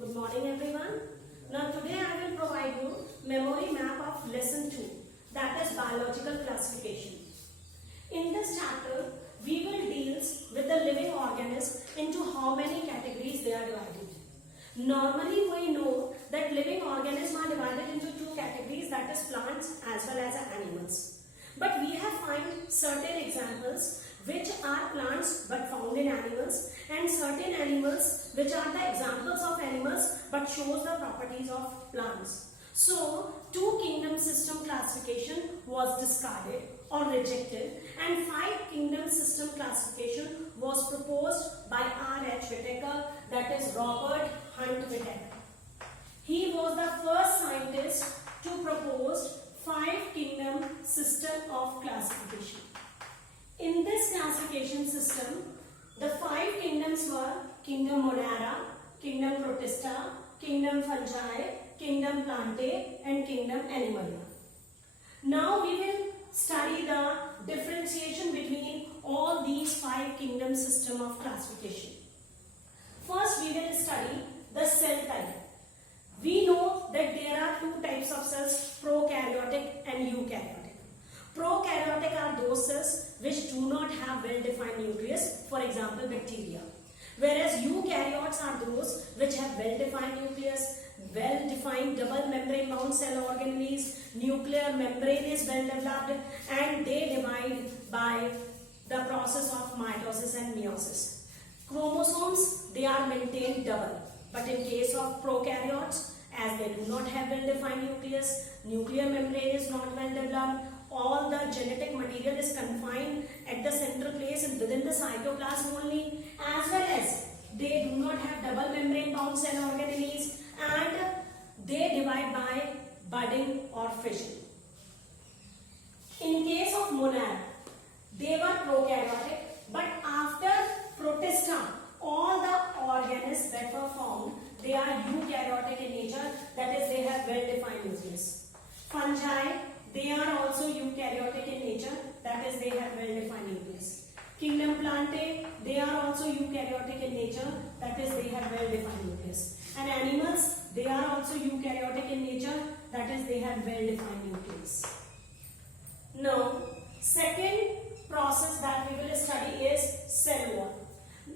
Good morning everyone. Now today I will provide you memory map of lesson 2, that is biological classification. In this chapter we will deal with the living organisms into how many categories they are divided. Normally we know that living organisms are divided into two categories, that is plants as well as animals. But we have found certain examples which are plants but found in animals, and certain animals which are the examples of animals but shows the properties of plants. So, two kingdom system classification was discarded or rejected, and five kingdom system classification was proposed by R.H. Whittaker, that is Robert Hunt Whittaker. He was the first scientist to propose five kingdom system of classification. In this classification system, the five kingdoms were Kingdom Monera, Kingdom Protista, Kingdom Fungi, Kingdom Plantae and Kingdom Animalia. Now we will study the differentiation between all these five kingdom system of classification. First we will study the cell type. We know that there are two types of cells, prokaryotic and eukaryotic. Prokaryotic are those cells which do not have well-defined nucleus, for example bacteria. Whereas eukaryotes are those which have well-defined nucleus, well-defined double membrane bound cell organelles, nuclear membrane is well developed, and they divide by the process of mitosis and meiosis. Chromosomes, they are maintained double. But in case of prokaryotes, as they do not have well-defined nucleus, nuclear membrane is not well developed, all the genetic material is confined at the central place and within the cytoplasm only, as well as they do not have double membrane bound cell organelles, and they divide by budding or fission. In case of Monera, they were prokaryotic, but after Protista, all the organisms that were formed, they are eukaryotic in nature, that is they have well-defined nucleus. Fungi, they are also eukaryotic in nature, that is they have well-defined nucleus. Kingdom Plantae, they are also eukaryotic in nature, that is they have well-defined nucleus. And animals, they are also eukaryotic in nature, that is they have well-defined nucleus. Now, second process that we will study is cell wall.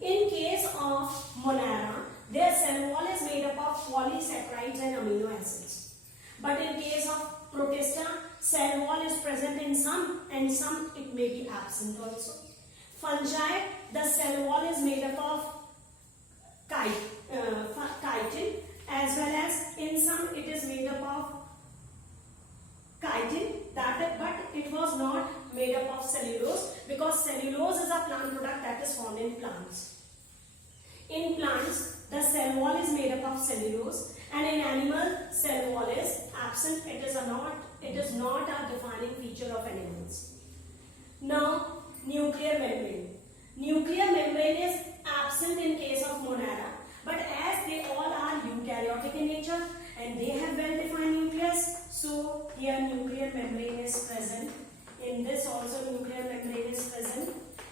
In case of Monera, their cell wall is made up of polysaccharides and amino acids. But in case of Protista, cell wall is present in some and some it may be absent also. Fungi, the cell wall is made up of chitin, as well as in some it is made up of chitin, but it was not made up of cellulose, because cellulose is a plant product that is found in plants. In plants, the cell wall is made up of cellulose, and in animal, cell wall is absent. It is not a defining feature of animals. Now, nuclear membrane. Nuclear membrane is absent in case of Monera, but as they all are eukaryotic in nature and they have well-defined nucleus, so here nuclear membrane is present. In this also nuclear membrane is present.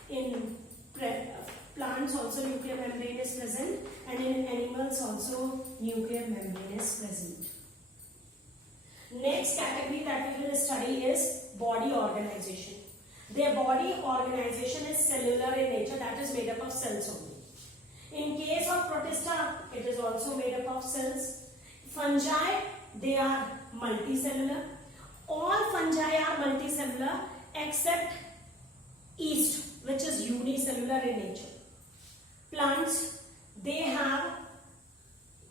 In plants also nuclear membrane is present, and in animals also nuclear membrane is present. Next category that we will study is body organization. Their body organization is cellular in nature, that is made up of cells only. In case of Protista, it is also made up of cells. Fungi, they are multicellular. All fungi are multicellular except yeast, which is unicellular in nature. Plants, they have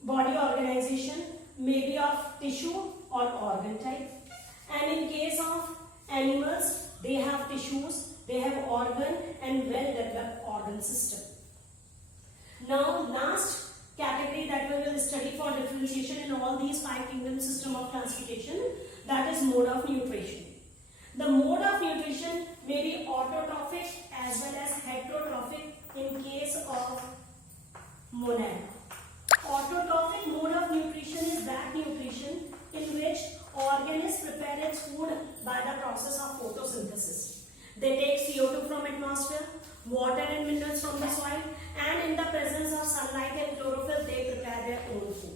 body organization maybe of tissue or organ type. And in case of animals, they have tissues, they have organ and well-developed organ system. Now, last category that we will study for differentiation in all these five kingdom system of classification, that is mode of nutrition. The mode of nutrition may be autotrophic as well as heterotrophic in case of Monera. Autotrophic mode of nutrition is that nutrition in which organisms prepare its food by the process of photosynthesis. They take CO2 from atmosphere, water and minerals from the soil, and in the presence of sunlight and chlorophyll, they prepare their own food.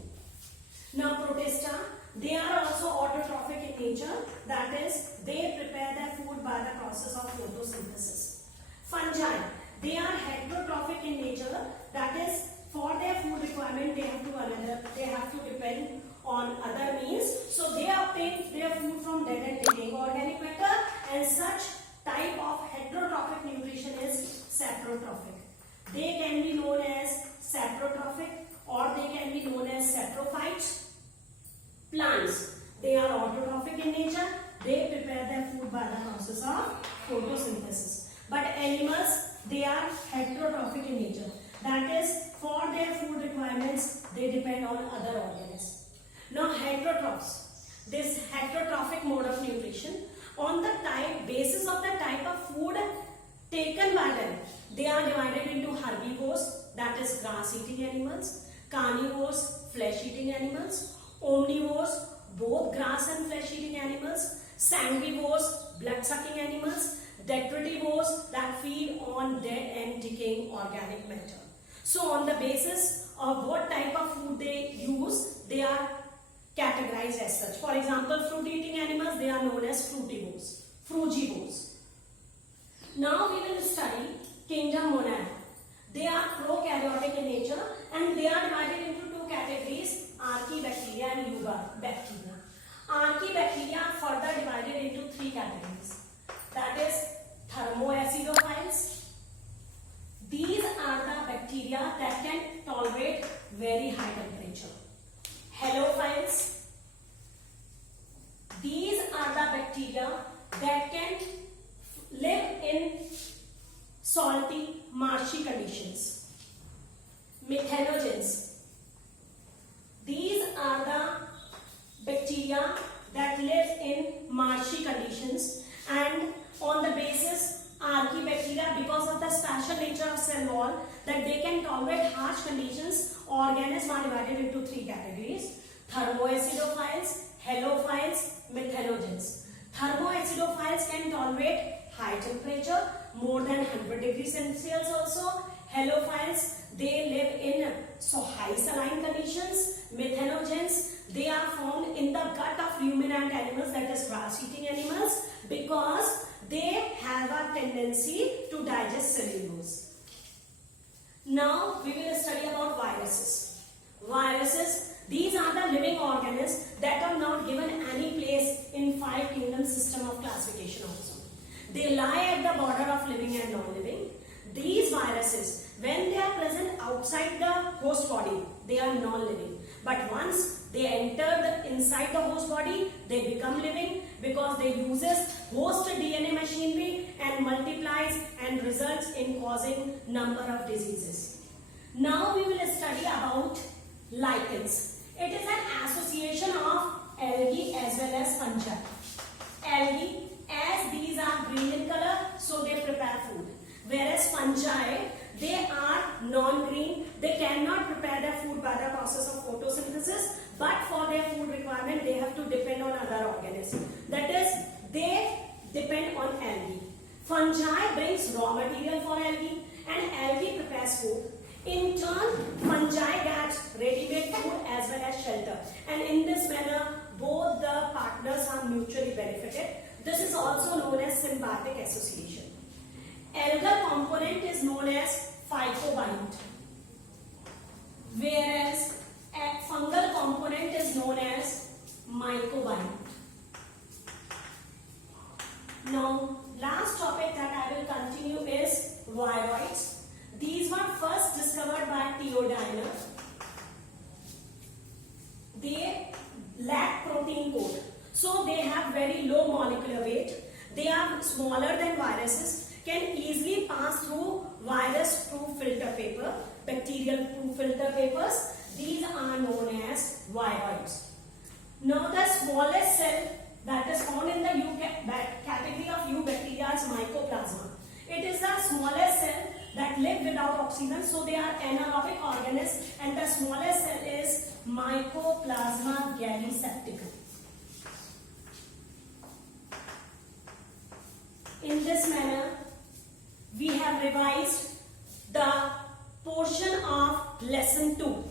requirement, they have to depend on other means. So they obtain their food from dead and decaying organic matter, and such type of heterotrophic nutrition is saprotrophic. They can be known as saprotrophic or they can be known as saprophytes. Plants, they are autotrophic in nature. They prepare their food by the process of photosynthesis. But animals, they are heterotrophic in nature. That is, for their food requirements, they depend on other organisms. Now, heterotrophs, this heterotrophic mode of nutrition, on the basis of the type of food taken by them, they are divided into herbivores, that is grass-eating animals, carnivores, flesh-eating animals, omnivores, both grass and flesh-eating animals, sanguivores, blood-sucking animals, detritivores that feed on dead and decaying organic matter. So on the basis of what type of food they use, they are categorized as such. For example, fruit-eating animals, they are known as frugivores. Now we will study kingdom Monada. They are prokaryotic in nature and they are divided into two categories, archaebacteria and eubacteria. Archaebacteria are further divided into three categories. That is thermoacidophiles. These are the bacteria that can tolerate very high temperature. Halophiles. These are the bacteria that can live in salty, marshy conditions. Methanogens. These are the bacteria that live in marshy conditions, and on the basis archaebacteria, because of the special nature of cell wall that they can tolerate harsh conditions, organisms are divided into three categories: thermoacidophiles, halophiles, methanogens. Thermoacidophiles can tolerate high temperature, more than 100 degrees Celsius also. Halophiles, they live in high saline conditions. Methanogens, they are found in the gut of ruminant animals, that is grass-eating animals, because they have a tendency to digest cellulose. Now we will study about viruses. Viruses, these are the living organisms that are not given any place in 5 kingdom system of classification also. They lie at the border of living and non-living. These viruses, when they are present outside the host body, they are non-living. But once they enter inside the host body, they become living because they uses host DNA machinery and multiplies and results in causing number of diseases. Now we will study about lichens. It is an association of algae as well as fungi. Algae, as these are green in color, so they prepare food. Whereas fungi, they are non-green. They cannot prepare their food by the process of photosynthesis, but for their food requirement, they have to depend on other organisms. That is, they depend on algae. Fungi brings raw material for algae, and algae prepares food. In turn, fungi gets ready-made food as well as shelter. And in this manner, both the partners are mutually benefited. This is also known as symbiotic association. Algal component is known as phycobiont, whereas a fungal component is known as mycobiont. Now, last topic that I will continue is viroids. These were first discovered by Theodiner. They lack protein coat, so they have very low molecular weight. They are smaller than viruses, can easily pass through virus-proof filter paper, bacterial-proof filter papers. These are known as viroids. Now the smallest cell that is found in the category of eubacteria is mycoplasma. It is the smallest cell that live without oxygen, so they are anaerobic organisms, and the smallest cell is Mycoplasma gallisepticum. In this manner, we have revised the portion of lesson 2.